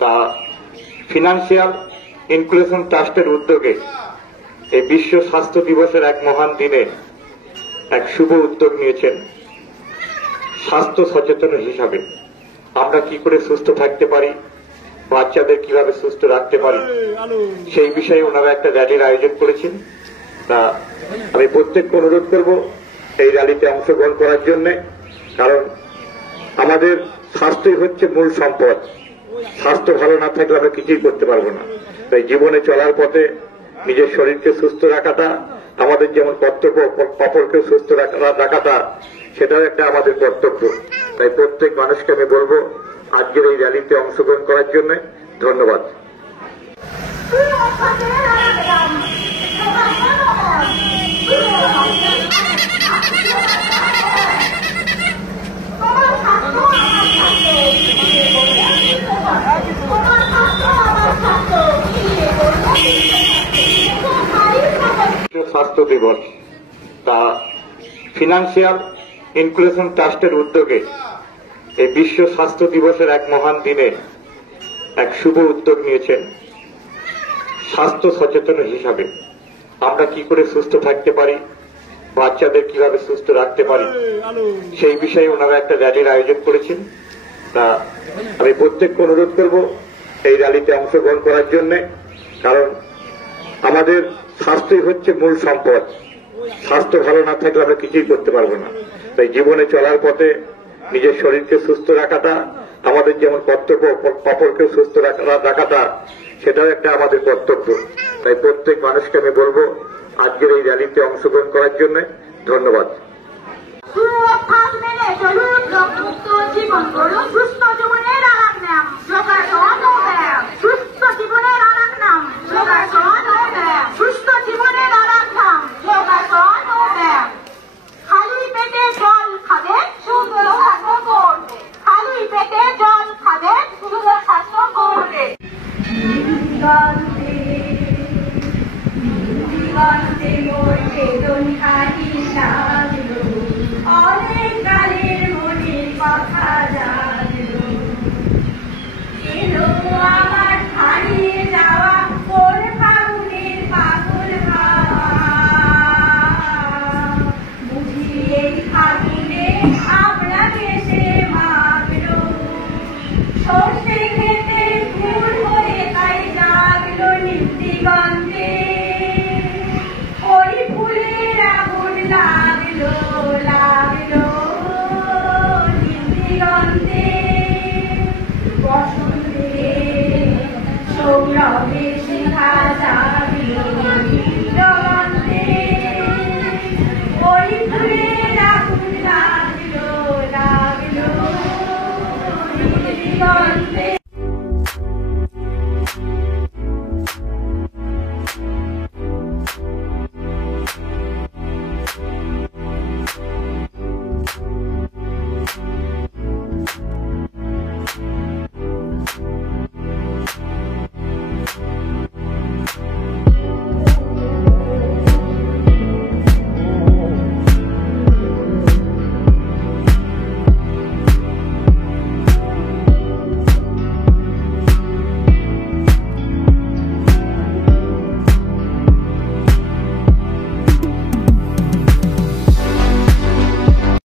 তা financial inclusion ট্রাস্টের উদ্যোগে এই বিশ্ব স্বাস্থ্য দিবসের এক মহান দিনে এক শুভ উদ্যোগ নিয়েছেন। স্বাস্থ্য সচেতন হিসাবে আমরা কি করে সুস্থ থাকতে পারি, বাচ্চাদের কিভাবে সুস্থ রাখতে পারি, সেই বিষয়ে ওনারা একটা র্যালির আয়োজন করেছেন। তা আমি প্রত্যেককে অনুরোধ করব এই র্যালিতে অংশগ্রহণ করার জন্য, কারণ আমাদের স্বাস্থ্যই হচ্ছে মূল সম্পদ। স্বাস্থ্য ভালো না থাকলে আমরা কিছুই করতে পারবো না। তাই জীবনে চলার পথে নিজের শরীরকে সুস্থ রাখাটা আমাদের যেমন কর্তব্য, অপরকে সুস্থ রাখাটা সেটাও একটা আমাদের কর্তব্য। তাই প্রত্যেক মানুষকে আমি বলবো আজকের এই র্যালিতে অংশগ্রহণ করার জন্য ধন্যবাদ। স্বাস্থ্য দিবস তা ফিনান্সিয়াল ইনক্লুশন ট্রাস্টের উদ্যোগে এই বিশ্ব স্বাস্থ্য দিবসের এক মহান দিনে এক শুভ উদ্যোগ নিয়েছেন। স্বাস্থ্য সচেতন হিসাবে আমরা কি করে সুস্থ থাকতে পারি, বাচ্চাদের কিভাবে সুস্থ রাখতে পারি, সেই বিষয়ে ওনারা একটা র্যালির আয়োজন করেছেন। তা আমি প্রত্যেককে অনুরোধ করব এই র্যালিতে অংশগ্রহণ করার জন্য, কারণ আমাদের স্বাস্থ্যই হচ্ছে মূল সম্পদ। স্বাস্থ্য ভালো না থাকলে আমরা কিছুই করতে পারবো না। তাই জীবনে চলার পথে নিজের শরীরকে সুস্থ রাখাটা আমাদের যেমন কর্তব্য, অপরকে সুস্থ রাখাটা সেটাও একটা আমাদের কর্তব্য। তাই প্রত্যেক মানুষকে আমি বলবো আজকের এই র্যালিতে অংশগ্রহণ করার জন্য ধন্যবাদ। জীবন করুন, সুস্থ জীবনের আরাম নেন।